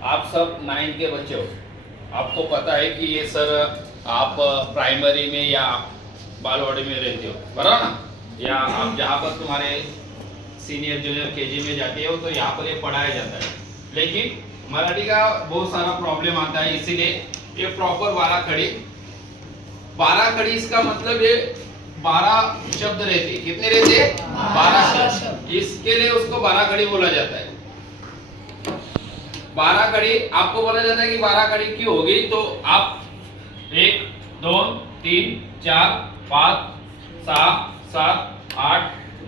आप सब 9 के बच्चे हो, आपको पता है कि ये सर आप प्राइमरी में या बालवाड़ी में रहते हो, बराबर ना, या आप जहाँ पर तुम्हारे सीनियर जूनियर केजी में जाते हो तो यहाँ पर ये पढ़ाया जाता है। लेकिन मराठी का बहुत सारा प्रॉब्लम आता है, इसीलिए ये प्रॉपर 12 खड़ी, 12 खड़ी इसका मतलब ये 12 शब्द रहते, कितने रहते, 12 शब्द, इसके लिए उसको 12 खड़ी बोला जाता है। 12 कड़ी आपको बोला जाता है कि 12 कड़ी क्यों होगी, तो आप 1 2 3 4 5 6 7 8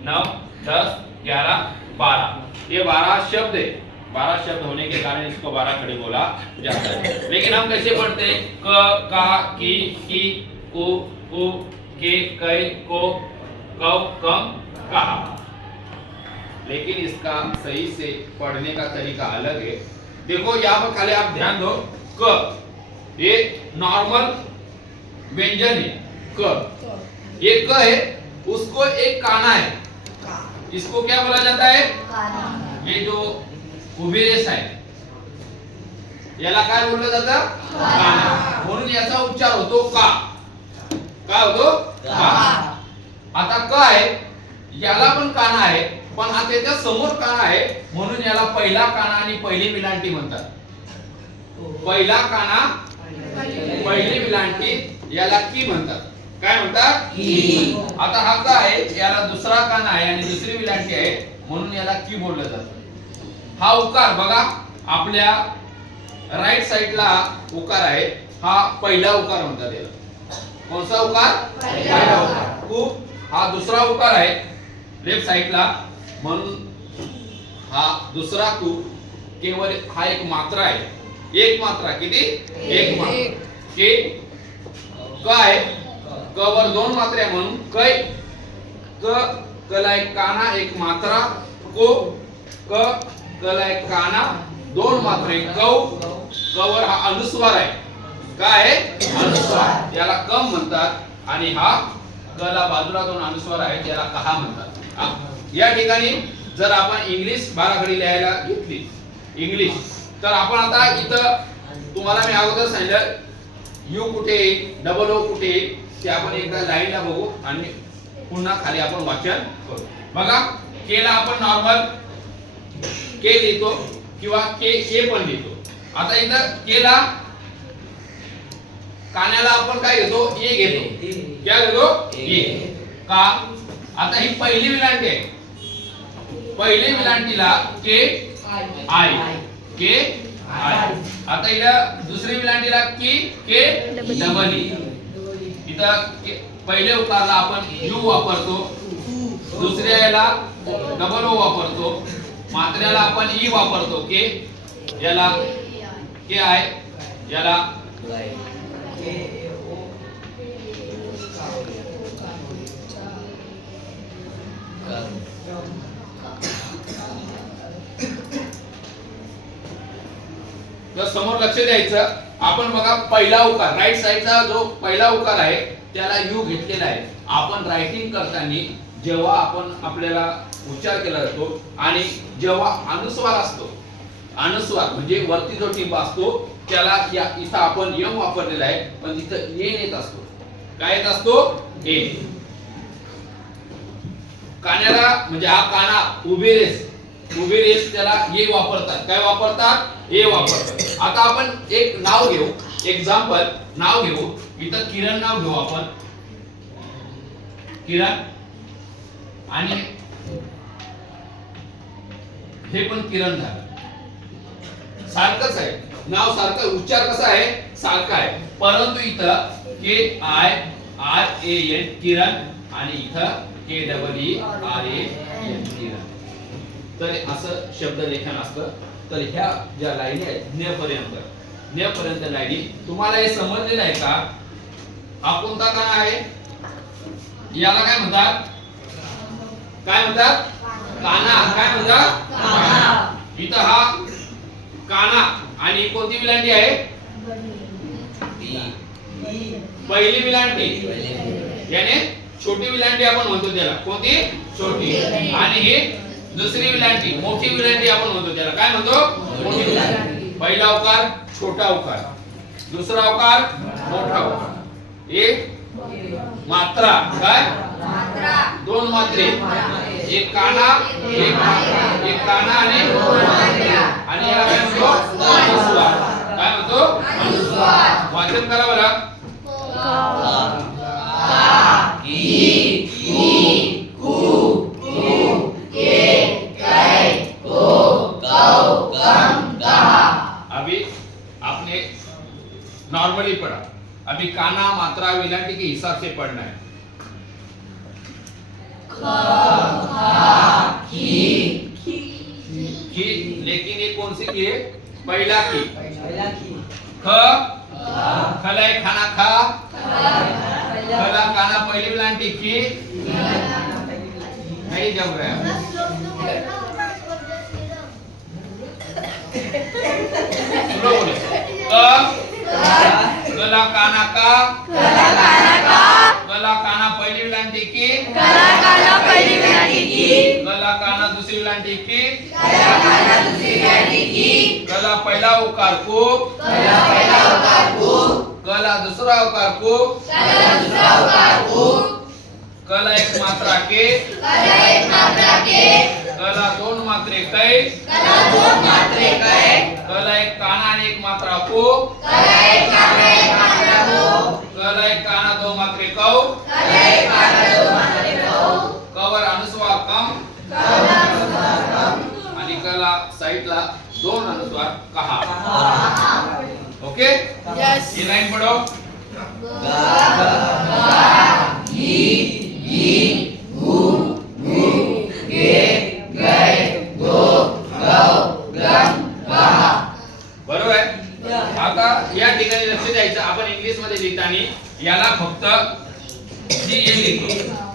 9 10 11 12, ये 12 शब्द है। 12 शब्द होने के कारण इसको 12 कड़ी बोला जाता है। लेकिन हम कैसे पढ़ते हैं, क का की उ के कै को कौ कम कहा। लेकिन इसका सही से पढ़ने का तरीका अलग है। देखो यहाँ पर खाली आप ध्यान दो, क ये नॉर्मल व्यंजन है, क ये क है, उसको एक काना है, इसको क्या बोला जाता है, ये जो उभी रेष आहे याला काय बोललं जातं, काना, म्हणून याचा उच्चार होतो का, काय होतो, का। आता क आहे, याला पण काना आहे, पण हा त्याच्या समोर काना आहे, म्हणून याला पहिला काना आणि पहिली विलांटी म्हणतात। पहिला काना पहिली विलांटी याला की म्हणतात, काय म्हणतात, की। आता हा का आहे, याला दुसरा काना आहे आणि दुसरी विलांटी आहे, म्हणून याला की बोललं जातं। हा उकार बघा, आपल्या राइट साइडला उकार आहे, हा पहिला उकार म्हणतात याला। कोणता उकार, पहिला उकार। कु हा दुसरा उकार आहे लेफ्ट साइडला, म्हणून हा दुसरा कु, केवळ हा एक मात्रा आहे, एक मात्रा, किती, एक मात्रा। के काय, क वर दोन मात्रा म्हणून कै, क कला एक काना एक मात्रा, को क कला एक काना दोन मात्रे, कौ कवर हा अनुस्वार आहे, काय आहे, अनुस्वार, याला कम म्हणतात। आणि हा कला बाजूला दोन अनुस्वार आहेत, याला कहा म्हणतात। या ठिकाणी जर आपण इंग्लिश 12 खडी लिहायला घेतली इंग्लिश, तर आपण आता इथं तुम्हाला मी अगोदर सांगितलं यू कुठे येईल, डबल ओ कुठे येईल, ते आपण एकदा लाईनला बघू आणि पुन्हा खाली आपण वाचन करू। बघा, केला आपण नॉर्मल के लिहितो किंवा के पण लिहितो। आता इथं केला कान्याला आपण काय घेतो, ए घेतो, क्या घेतो, ए का। आता ही पहिली विलांटी आहे, पहिली विलांटीला के आय, के आय। आता इला दुसरी विलांटीला की के डबल ई, इथं पहिले उकारला आपण यू वापरतो, दुसऱ्या याला डबल ओ वापरतो, मात्र्याला आपण ई वापरतो, के याला के आय, याला समोर लक्ष द्यायचं। आपण बघा पहिला उकार राइट साइडचा जो पहिला उकार आहे त्याला यू घेतलेला आहे। आपण रायटिंग करताना जेव्हा आपण आपल्याला उच्चार केला जातो आणि जेव्हा अनुस्वार असतो, अनुस्वार म्हणजे वरती जो टिंब असतो त्याला या इथं आपण यम वापरलेला आहे, पण तिथं ए येत असतो, काय येत असतो, ए। कान्याला म्हणजे हा काना उभी रेष, उभी रेष त्याला ए वापरतात, काय वापरतात, ए वापरतात। आता आपण एक नाव घेऊ, एक्झाम्पल नाव घेऊ, इथं किरण नाव घेऊ आपण, किरण, आणि हे पण किरण झालं, सारखंच आहे नाव, सारखं उच्चार कसा आहे, सारखा आहे, परंतु इथं के आय आर ए एन किरण आणि इथं के double E R A N किरण। तर असं शब्द लेखन असतं। तर ह्या ज्या लाईनी आहेत ज्ञ पर्यंत लाईनी, तुम्हाला हे समजलेलं आहे का, हा कोणता काना आहे, याला काय म्हणतात, काय म्हणतात, काना, काय म्हणतात, काना। इथं हा काना आणि कोणती विलांटी आहे, पहिली विलांटी, याने छोटी विलांटी आपण म्हणतो त्याला, कोणती, छोटी, आणि ही दुसरी विलांटी मोठी विलांटी आपण म्हणतो त्याला काय म्हणतो, मोठी विलांटी। पहिला उकार छोटा उकार, दुसरा उकार मोठा उकार, एक मात्रा काय दोन मात्रे, एक काना एक काना आणि याला काय म्हणतो अनुस्वार. काय म्हणतो अनुस्वार. वाचन करा बरं. अभी आपने नॉर्मली पढ़ा, अभी काना मात्रा विलांटी के हिसाब से पढ़ना है. की लेकिन ये कौन सी की है? पहला की. ख खला है खाना खा, खला काना पहली विलांटी की नहीं जम रहा है. सुनो बोले गला काना का, गला काना पहली विलांटी की, गला काना दूसरी विलांटी की, गला पहला उकार को, गला दूसरा उकार को, गला एक मात्रा के, गला दोन मात्रे कै, गला एक काना आणि एक मात्रा को, गला एक काना दो मात्रे कौ, कवर अनुस्वार कम आणि गला साइडला दोन अनुस्वार कहा. ओके ये लाइन पढ़ो. बरोबर आहे. आता या ठिकाणी लक्ष द्यायचं, आपण इंग्लिश मध्ये लिहिताना याला फक्त जी ए लिहितो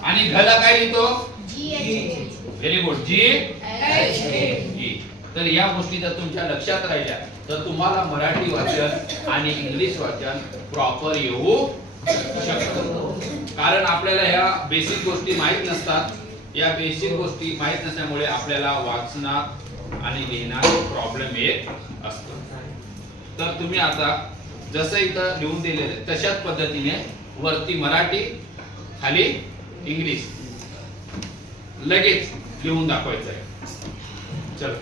आणि घला काय लिहितो very good G H A. तर या गोष्टी जर तुमच्या लक्षात राहिल्या तर तुम्हाला मराठी वाचन आणि इंग्लिश वाचन प्रॉपर येऊ शकतं. कारण आपल्याला ह्या बेसिक गोष्टी माहित नसतात. या बेसिक गोष्टी माहित नसल्यामुळे आपल्याला वाचनात आणि लिहिण्यात प्रॉब्लेम येत असतो. तर तुम्ही आता जसं इथं लिहून दिलेलं तशाच पद्धतीने वरती मराठी खाली इंग्लिश लगेच लिहून दाखवायचं आहे. चलो.